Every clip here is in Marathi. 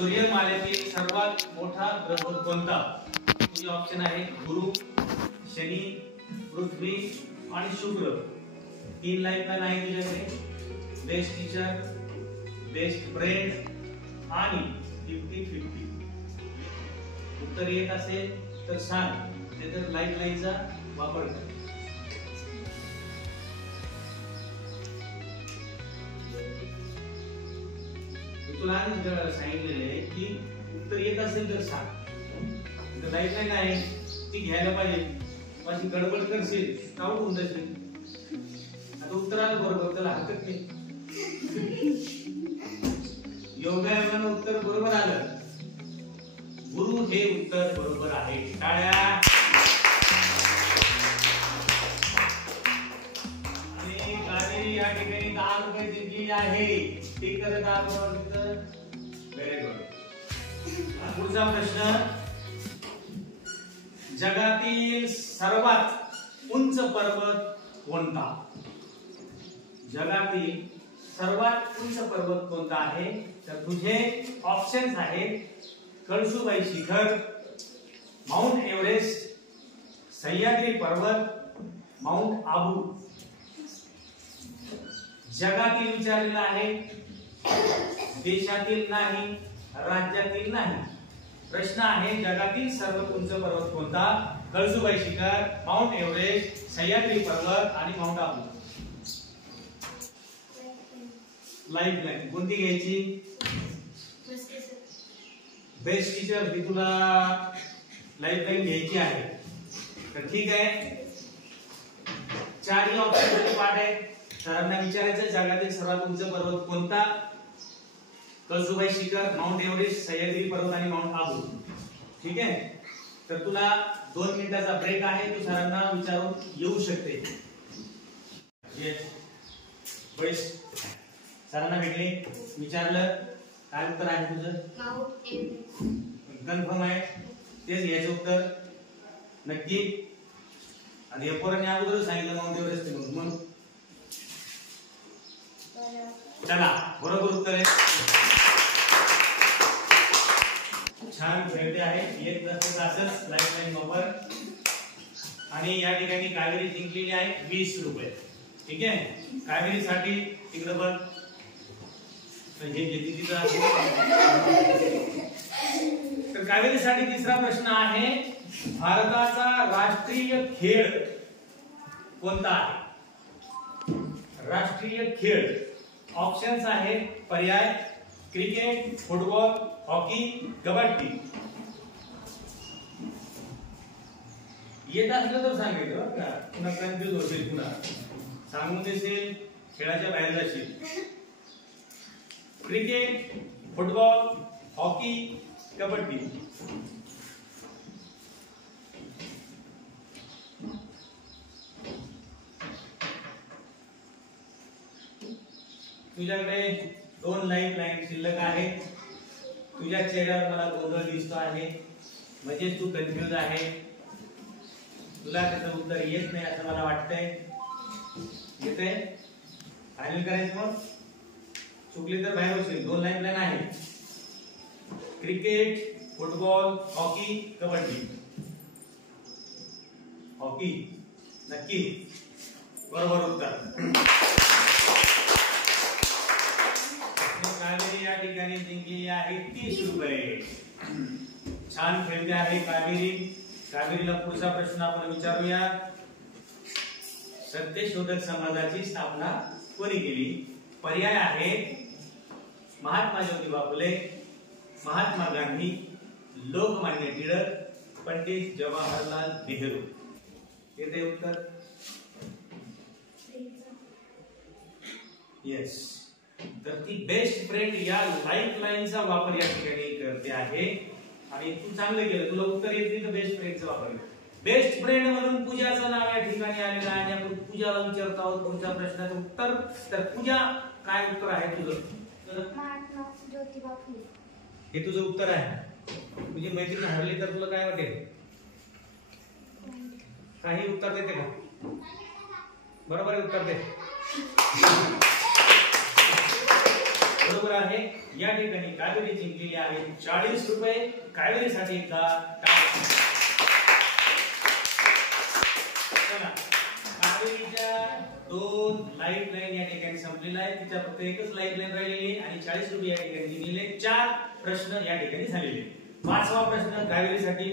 सूर्यमालेतील सर्वात मोठा ग्रह कोणता? तुझे ऑप्शन आहे गुरु, शनी, पृथ्वी आणि शुक्र. 3 लाईफलाईन आहे तुझ्याकडे. बेस्ट टीचर, बेस्ट फ्रेंड आणि 50-50. उत्तर येत असेल तर सांग, नाहीतर लाईफलाईनचा वापर कर. तुला सांगितलेलं आहे की उत्तर येत असेल तर सांग. लाईफलाईन आहे ती घ्यायला पाहिजे. माझी गडबड करशील काऊट होऊन जाशील. आता उत्तर आलं बरोबर, त्याला हरकत नाही. योगायोगानं उत्तर बरोबर आलं. गुरु हे उत्तर बरोबर आहे. टाळ्या. आणि कावेरी या ठिकाणी 10 रुपये जिंकलेली आहे. ती करत आहोत. Very good. पुढचा प्रश्न, जगातील सर्वात उंच पर्वत कोणता? जगातील सर्वात उंच पर्वत कोणता आहे? तर तुझे ऑप्शन्स आहेत कळसुबाई शिखर, माउंट एव्हरेस्ट, सह्याद्री पर्वत, माउंट आबू. जगातील विचारलेला आहे, देशातील नाही, राज्यातील नाही. प्रश्न आहे जगातील सर्वात उंच पर्वत कोणता? कळसुबाई शिखर, माउंट एव्हरेस्ट, सह्याद्री पर्वत आणि माउंट आबू. लाईफलाईन कोणती घ्यायची? बेस्ट टीचर ही तुला लाईफलाईन घ्यायची आहे. तर ठीक आहे, 4 ऑप्शन पाठ आहे. सरांना विचारायचं जगातील सर्वात उंच पर्वत कोणता? कळसुबाई शिखर, माउंट एव्हरेस्ट, सह्याद्री पर्वत आणि माउंट आबू. ठीक आहे, तर तुला 2 मिनिटाचा ब्रेक आहे. तू सरांना विचारून येऊ शकते. सरांना भेटले, विचारलं, काय उत्तर आहे तुझं? कन्फर्म आहे? तेच घ्यायचं उत्तर नक्की. आणि या पोरांनी अगोदर सांगितलं माउंट एव्हरेस्ट म्हणून. चला, बरोबर उत्तर आहे. छान खेळते आहे. एक तासच लाईफलाईन वापर. आणि या ठिकाणी कावेरी जिंकलेली आहे 20 रुपये. ठीक आहे, कावेरीसाठी तिकडे बघ. तर कावेरीसाठी तिसरा प्रश्न आहे, भारताचा राष्ट्रीय खेळ कोणता आहे? राष्ट्रीय खेळ ऑप्शन्स आहेत पर्याय क्रिकेट, फुटबॉल, हॉकी, कबड्डी. येत असलं तर सांगायचं बरं का, पुन्हा कन्फ्युज होशील. पुन्हा सांगून देशील, खेळाच्या बाहेर जाशील. Cricket, football, hockey, kabaddi. तुझ्याकडे 2 लाईफलाईन शिल्लक आहेत. तुझ्या चेहऱ्यावर मला गोंधळ दिसतो आहे, म्हणजे तू कन्फ्युज आहे. तुला त्याचं उत्तर येत नाही असं मला वाटतंय. येतंय? फायनल करायचं मग. चुकली तर बाहेर होशील. 2 लाईफलाईन आहे, cricket, football, hockey, kabaddi. Hockey नक्की बरोबर उत्तर. कावेरी या ठिकाणी जिंकलेली आहे 30 रुपये. छान खेळते आहे कावेरी. कावेरीला पुढचा प्रश्न आपण विचारूया. सत्यशोधक समाजाची स्थापना कोणी केली? पर्याय आहे महात्मा ज्योतिबा फुले, महात्मा गांधी, लोकमान्य टिळक, पंडित जवाहरलाल नेहरू. येते उत्तर? येस. तर ती बेस्ट फ्रेंड या लाईफलाईनचा वापर या ठिकाणी करते आहे. आणि तू चांगलं केलं. तुला उत्तर येत नाही तर बेस्ट फ्रेंडचा वापर. बेस्ट फ्रेंड म्हणून पूजाचं नाव या ठिकाणी आलेलं आहे. आणि आपण पूजाला विचारत आहोत पुढच्या प्रश्नाचं उत्तर. तर पूजा, काय उत्तर आहे तुझं? महात्मा ज्योतिबा फुले. हे तुझं उत्तर आहे. तुझी मैत्रीण हरली तर तुला काय वाटेल? काही उत्तर देते का? बरोबर उत्तर दे. बरोबर आहे. या ठिकाणी कावेरी जिंकलेली आहे 40 रुपये. कावेरीसाठी एकदा चला, कावेरीच्या 2 लाईफ लाईन या ठिकाणी संपलेला आहे. तिच्या फक्त एकच लाईफ लाईन राहिलेली आणि 40 रुपये या ठिकाणी जिंकलेले. 4 प्रश्न या ठिकाणी झालेले. 5वा प्रश्न कावेरीसाठी.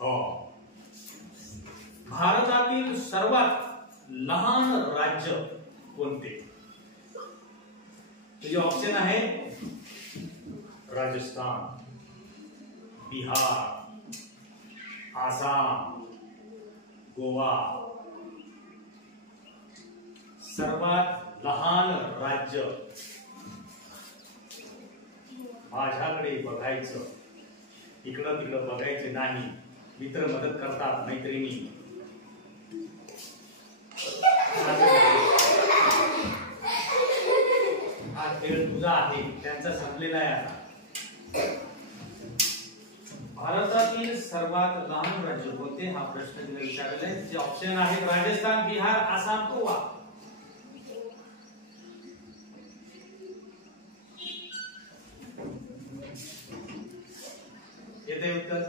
हो, भारतातील सर्वात लहान राज्य कोणते? तुझे ऑप्शन आहे राजस्थान, बिहार, आसाम, गोवा. सर्वात लहान राज्य. माझ्याकडे बघायचं, इकडं तिकडं बघायचं नाही. मित्र मदत करतात, मैत्रिणी. हा खेळ तुझा आहे, त्यांचा संपलेला आहे आता. भारतातील सर्वात लहान राज्य कोणते हा प्रश्न तिला विचारलेला आहे. जे ऑप्शन आहेत राजस्थान, बिहार, आसाम, गोवा. येते उत्तर?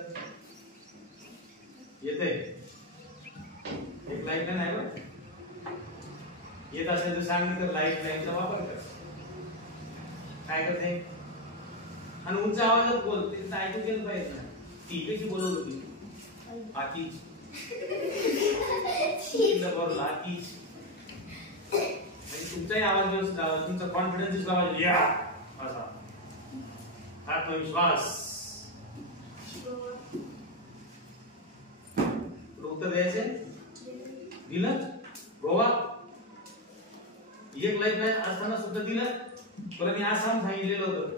येते? एक लाईफ लाईन आहे बघ. येत असेल तर सांग, तर लाईफ लाईनचा वापर कर. काय करते? आणि उंच आवाजात बोल, ते ऐकू गेलं पाहिजे ना. ती कशी बोलत होती? आती तुमचाही आवाज व्यवस्थित आवाज, तुमचा कॉन्फिडन्स आवाज या असा आत्मविश्वास. उत्तर द्यायचे दिलं. गोवा एक लाईफ लाईन असताना सुद्धा दिलं. मला मी आसाम सांगितलेलं होतं,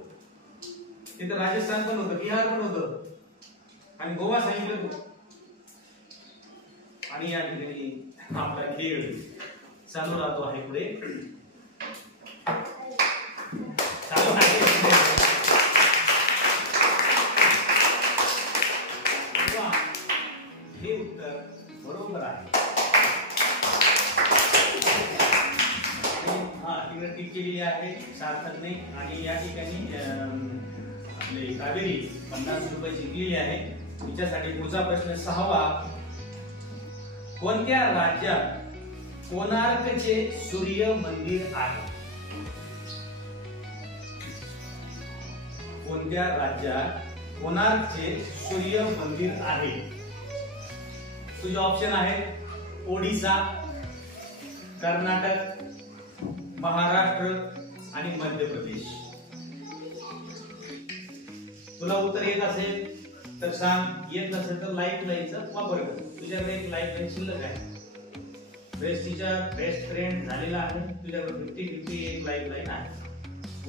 तिथं राजस्थान पण होतं, बिहार पण होतं आणि गोवा सांगितलं. आणि या ठिकाणी आपला खेळ चालू राहतो आहे पुढे. चालू आहे हे उत्तर बरोबर आहे. तिकडे टिक केलेली आहे सार्थक नाही. आणि या ठिकाणी आपले कावेरी 50 रुपये जिंकलेली आहे. तिच्यासाठी पुढचा प्रश्न 6वा. कोणत्या राज्यात कोणार्कचे सूर्य मंदिर आहे? कोणत्या राज्यात कोणार्कचे सूर्य मंदिर आहे? तुझे ऑप्शन आहे ओडिसा, कर्नाटक, महाराष्ट्र आणि मध्य प्रदेश. तुला उत्तर येत असेल तर सांग, येत नसेल तर लाईफ लाईनचा वापर कर. तुझ्याकडे एक लाईफ लाईन शिल्लक आहे. बेस्टीच्या बेस्ट फ्रेंड झालेला आहे. तुझ्याकडे 50-50 एक लाईफ लाईन आहे.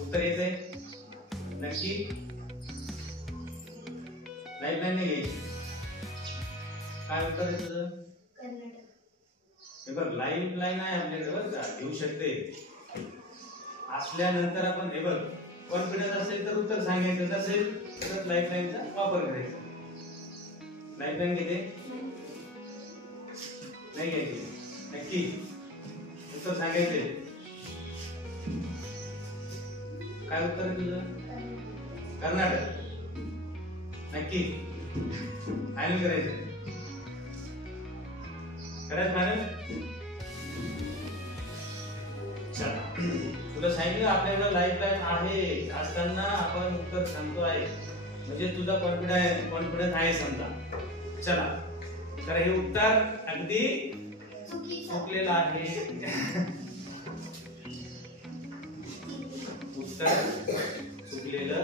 उत्तर येते नक्की? लाईफ लाईन नाही घ्यायची. काय उत्तर आहे तुझं? कर्नाटक. हे बघ, लाईफ लाईन आहे आपल्याकडे बरं का, घेऊ शकते. असल्यानंतर आपण हे बघ, कॉन्फिडन्स असेल तर उत्तर सांगायचं, नसेल तर लाईफ लाईनचा वापर करायचा. लाईफ लाईन घेते? नाही घ्यायची. नक्की उत्तर सांगायचे. काय उत्तर आहे तुझं? कर्नाटक. नक्की फायनल करायचं? करायचं फायनल? चला, तुला सांगितलं आपल्याकडे लाईफ लाईन आहे असताना आपण उत्तर सांगतो आहे, म्हणजे तुझा कॉन्फिडन्स आहे समजा. चला, तर हे उत्तर अगदी चुकलेलं आहे. उत्तर चुकलेलं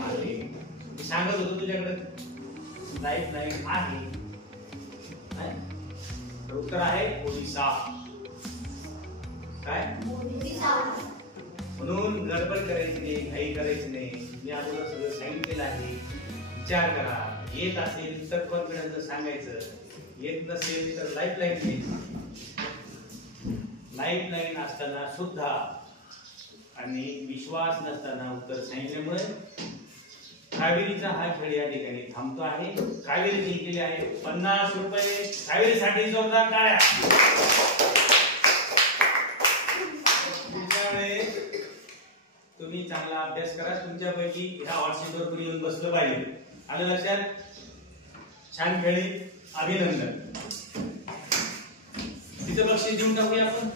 आहे. मी सांगत होतो तुझ्याकडे लाईफ लाईन आहे. उत्तर आहे ओडिसा. काय? म्हणून गडबड करायची नाही, घाई करायची नाही. मी अगोदर सगळं सांगितलेलं आहे. विचार करा. येत असेल तर कॉन्फिडन्स सांगायचं, येत नसेल तर लाईफ लाईन घ्यायची. लाईफ लाईन असताना सुद्धा आणि विश्वास नसताना उत्तर सांगितल्यामुळे कावेरीचा हा खेळ या ठिकाणी थांबतो आहे. कावेरी जिंकलेली आहे 50 रुपये. कावेरीसाठी जोरदार टाळ्या. पुढच्या वेळेस तुम्ही चांगला अभ्यास करा. तुमच्यापैकी ह्या हॉट सीटवर कोणी येऊन बसलं पाहिजे. आलं लक्षात? छान खेळले, अभिनंदन. तिचं बक्षीस देऊन टाकूया आपण.